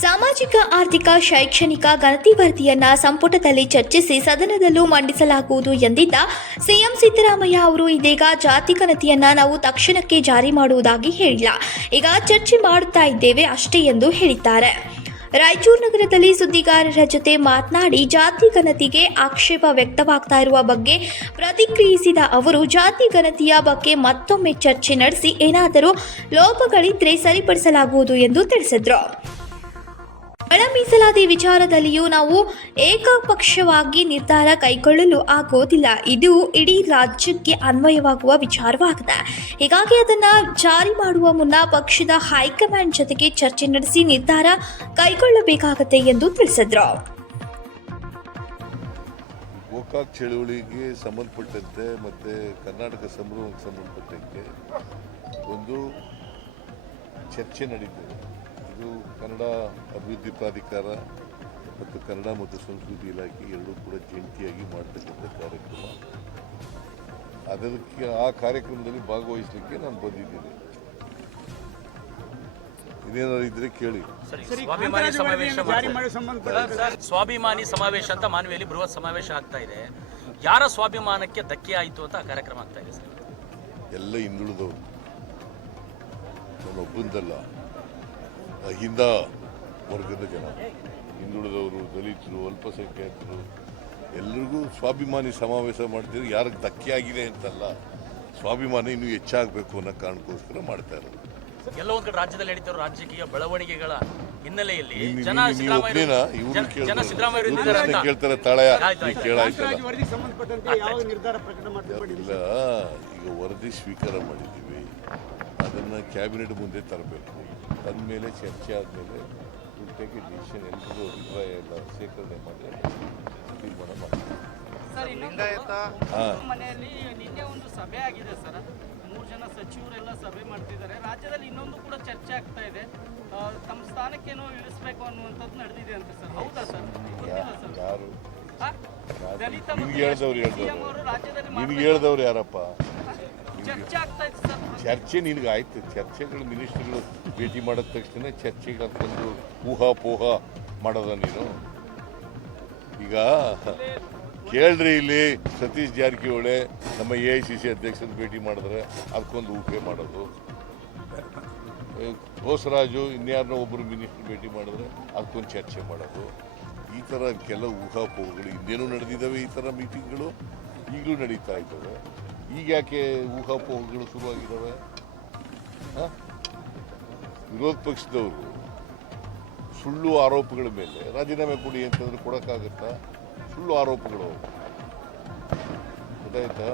ಸಾಮಾಜಿಕ, ಆರ್ಥಿಕ, ಶೈಕ್ಷಣಿಕ ಗಣತಿ ವರದಿಯನ್ನ ಸಂಪುಟದಲ್ಲಿ ಚರ್ಚಿಸಿ ಸದನದಲ್ಲೂ ಮಂಡಿಸಲಾಗುವುದು ಎಂದಿದ್ದ ಸಿಎಂ ಸಿದ್ದರಾಮಯ್ಯ ಅವರು ಇದೀಗ ಜಾತಿ ಗಣತಿಯನ್ನ ನಾವು ತಕ್ಷಣಕ್ಕೆ ಜಾರಿ ಮಾಡುವುದಾಗಿ ಹೇಳಿಲ್ಲ. ಈಗ ಚರ್ಚೆ ಮಾಡುತ್ತಾ ಇದ್ದೇವೆ ಅಷ್ಟೇ ಎಂದು ಹೇಳಿದ್ದಾರೆ. ರಾಯಚೂರು ನಗರದಲ್ಲಿ ಸುದ್ದಿಗಾರರ ಜೊತೆ ಮಾತನಾಡಿ ಜಾತಿ ಗಣತಿಗೆ ಆಕ್ಷೇಪ ವ್ಯಕ್ತವಾಗ್ತಾ ಇರುವ ಬಗ್ಗೆ ಪ್ರತಿಕ್ರಿಯಿಸಿದ ಅವರು, ಜಾತಿ ಗಣತಿಯ ಬಗ್ಗೆ ಮತ್ತೊಮ್ಮೆ ಚರ್ಚೆ ನಡೆಸಿ ಏನಾದರೂ ಲೋಪಗಳಿದ್ರೆ ಸರಿಪಡಿಸಲಾಗುವುದು ಎಂದು ತಿಳಿಸಿದರು. ಒಳ ಮೀಸಲಾತಿ ವಿಚಾರದಲ್ಲಿಯೂ ನಾವು ಏಕಪಕ್ಷವಾಗಿ ನಿರ್ಧಾರ ಕೈಗೊಳ್ಳಲು ಆಗೋದಿಲ್ಲ. ಇದು ಇಡೀ ರಾಜ್ಯಕ್ಕೆ ಅನ್ವಯವಾಗುವ ವಿಚಾರವಾಗಿದೆ. ಹೀಗಾಗಿ ಅದನ್ನು ಜಾರಿ ಮಾಡುವ ಮುನ್ನ ಪಕ್ಷದ ಹೈಕಮಾಂಡ್ ಜೊತೆಗೆ ಚರ್ಚೆ ನಡೆಸಿ ನಿರ್ಧಾರ ಕೈಗೊಳ್ಳಬೇಕಾಗತ್ತೆ ಎಂದು ತಿಳಿಸಿದ್ರು. ಗೋಕಾಕ್ ಚಳುವಳಿಗೆ ಸಂಬಂಧಪಟ್ಟಂತೆ ಮತ್ತು ಕರ್ನಾಟಕ ಸಂಭ್ರಮಕ್ಕೆ ಸಂಬಂಧಪಟ್ಟಂತೆ ಒಂದು ಚರ್ಚೆ ನಡೀತದೆ. ಇದು ಕನ್ನಡ ಅಭಿವೃದ್ಧಿ ಪ್ರಾಧಿಕಾರ ಮತ್ತು ಕನ್ನಡ ಮತ್ತು ಸಂಸ್ಕೃತಿ ಇಲಾಖೆ ಎರಡೂ ಕೂಡ ಜಂಟಿಯಾಗಿ ಮಾಡ್ತಕ್ಕಂಥ ಕಾರ್ಯಕ್ರಮ. ಅದಕ್ಕೆ ಆ ಕಾರ್ಯಕ್ರಮದಲ್ಲಿ ಭಾಗವಹಿಸಲಿಕ್ಕೆ ನಾನು ಬಂದಿದ್ದೀನಿ. ಇನ್ನೇನಾದ್ರು ಇದ್ರೆ ಕೇಳಿ. ಸರಿ, ಸ್ವಾಭಿಮಾನಿ ಸಮಾವೇಶ ಅಂತ ಮಾನವಿಯಲ್ಲಿ ಬೃಹತ್ ಸಮಾವೇಶ ಆಗ್ತಾ ಇದೆ. ಯಾರ ಸ್ವಾಭಿಮಾನಕ್ಕೆ ಧಕ್ಕೆ ಆಯಿತು ಅಂತ ಆ ಕಾರ್ಯಕ್ರಮ ಆಗ್ತಾ ಇದೆ ಸರ್? ಎಲ್ಲ ಹಿಂದುಳಿದವರು. ನಾನೊಬ್ಬಂದಲ್ಲ. ಅಹಿಂದ ವರ್ಗದ ಜನ ಹಿಂದುಳಿದವರು ದಲಿತರು ಅಲ್ಪಸಂಖ್ಯಾತರು ಎಲ್ರಿಗೂ ಸ್ವಾಭಿಮಾನಿ ಸಮಾವೇಶ ಮಾಡ್ತಿದ್ರು ಯಾರಿಗೆ ಧಕ್ಕೆ ಆಗಿದೆ ಅಂತಲ್ಲ ಸ್ವಾಭಿಮಾನ ಇನ್ನೂ ಹೆಚ್ಚಾಗಬೇಕು ಅನ್ನೋ ಕಾರಣಕ್ಕೋಸ್ಕರ ಮಾಡ್ತಾ ಇರೋದು. ಕೆಲವೊಂದು ಕಡೆ ರಾಜ್ಯದಲ್ಲಿ ನಡೀತಿರೋ ರಾಜಕೀಯ ಬೆಳವಣಿಗೆಗಳ ಹಿನ್ನೆಲೆಯಲ್ಲಿ ನೀನು- ಜನ ಸಿದ್ದರಾಮಯ್ಯ ಕೇಳ್ತಾರೆ. ತಾಳಯ ಇಲ್ಲ ಈಗ ವರದಿ ಸ್ವೀಕಾರ ಮಾಡಿದ್ದೀವಿ. ಅದನ್ನು ಕ್ಯಾಬಿನೆಟ್ ಮುಂದೆ ತರಬೇಕು. ಮೇಲೆ ಚರ್ಚೆ ಆದಮೇಲೆ ಟೇಕ್ ಡಿಸಿಷನ್ ಎಲ್ರಿಗೂ ಅಭಿಪ್ರಾಯ ಎಲ್ಲ ಶೇಖರಣೆ ಮಾಡಿ ತೀರ್ಮಾನ ಮಾಡ್ತೀವಿ ಸರ್ ಇನ್ನೊಂದು ಹಾ. ಮನೆಯಲ್ಲಿ ನಿನ್ನೆ ಒಂದು ಸಭೆ ಆಗಿದೆ ಸರ್. ಮೂರು ಜನ ಸಚಿವರೆಲ್ಲ ಸಭೆ ಮಾಡ್ತಿದ್ದಾರೆ. ರಾಜ್ಯದಲ್ಲಿ ಇನ್ನೊಂದು ಕೂಡ ಚರ್ಚೆ ಆಗ್ತಾ ಇದೆ. ತಮ್ಮ ಸ್ಥಾನಕ್ಕೇನೋ ಇಳಿಸ್ಬೇಕು ಅನ್ನುವಂಥದ್ದು ನಡೆದಿದೆ ಅಂತ ಸರ್. ಹೌದಾ ಸರ್? ಯಾರು? ದಲಿತ ನಿಮ್ಗೆ ಹೇಳ್ದವ್ರು ಹೇಳ್ದವ್ರು. ರಾಜ್ಯದಲ್ಲಿ ನಿನ್ಗೆ ಹೇಳ್ದವ್ರು ಯಾರಪ್ಪ? ಚರ್ಚೆ ನಿನಗೆ ಆಯ್ತು ಚರ್ಚೆಗಳು ಮಿನಿಸ್ಟ್ರಿಗಳು ಭೇಟಿ ಮಾಡಿದ ತಕ್ಷಣ ಚರ್ಚೆಗೆ ಹಾಕೊಂಡು ಊಹಾಪೋಹ ಮಾಡೋದ ನೀನು. ಈಗ ಕೇಳ್ರಿ ಇಲ್ಲಿ ಸತೀಶ್ ಜಾರಕಿಹೊಳಿ ನಮ್ಮ ಎ ಐ ಸಿ ಸಿ ಅಧ್ಯಕ್ಷರು ಭೇಟಿ ಮಾಡಿದ್ರೆ ಅದಕ್ಕೊಂದು ಊಹೆ ಮಾಡೋದು. ಏ, ಬೋಸರಾಜು ಇನ್ಯಾರನ್ನೋ ಒಬ್ಬರು ಮಿನಿಸ್ಟರ್ ಭೇಟಿ ಮಾಡಿದ್ರೆ ಅದಕ್ಕೊಂದು ಚರ್ಚೆ ಮಾಡೋದು. ಈ ಥರ ಕೆಲವು ಊಹಾಪೋಹಗಳು ಇನ್ನೇನು ನಡೆದಿದ್ದಾವೆ ಈ ಥರ ಮೀಟಿಂಗ್ಗಳು? ಈಗಲೂ ನಡೀತಾ ಇದ್ದಾವೆ. ಈಗ ಯಾಕೆ ಊಹಾಪೋಹಗಳು ಶುರುವಾಗಿದ್ದಾವೆ? ವಿರೋಧ ಪಕ್ಷದವರು ಸುಳ್ಳು ಆರೋಪಗಳ ಮೇಲೆ, ರಾಜೀನಾಮೆ ಕೊಡಿ ಅಂತಂದ್ರೆ ಕೊಡೋಕ್ಕಾಗತ್ತಾ? ಸುಳ್ಳು ಆರೋಪಗಳು. ಗೊತ್ತಾಯ್ತಾ?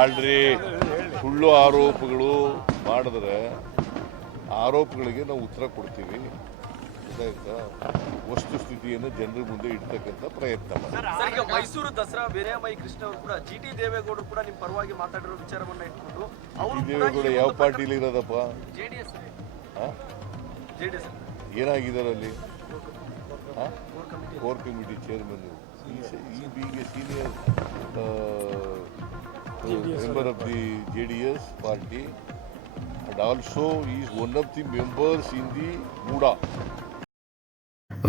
ಆಳ್ರಿ, ಸುಳ್ಳು ಆರೋಪಗಳು ಮಾಡಿದ್ರೆ ಆರೋಪಗಳಿಗೆ ನಾವು ಉತ್ತರ ಕೊಡ್ತೀವಿ. ಗೊತ್ತಾಯ್ತಾ ವಸ್ತುಸ್ಥಿತಿಯನ್ನು ಜನರ ಮುಂದೆ ಇಡ್ತಕ್ಕಂಥ ಪ್ರಯತ್ನ ಮಾಡಿ. ಸರ್ ಈಗ ಮೈಸೂರು ದಸರಾ ವೀರಮೈ ಕೃಷ್ಣ ಅವರು ಕೂಡ ಜಿ ಟಿ ದೇವೇಗೌಡರು ಕೂಡ ನಿಮ್ಮ ಪರವಾಗಿ ಮಾತಾಡಿರೋ ವಿಚಾರವನ್ನ ಇಟ್ಕೊಂಡು ಅವರು ದೇವೇಗೌಡ ಯಾವ ಪಾರ್ಟಿಲಿ ಇರೋದಪ್ಪ? ಜೆಡಿಎಸ್ ಜೆಡಿಎಸ್ ಏನಾಗಿದ್ದಾರೆ ಅಲ್ಲಿ? ಕೋರ್ ಕಮಿಟಿ ಚೇರ್ಮನ್ ಈ ಬಿಗೆ senior member of the J D S party and also is one of the members in the MUDA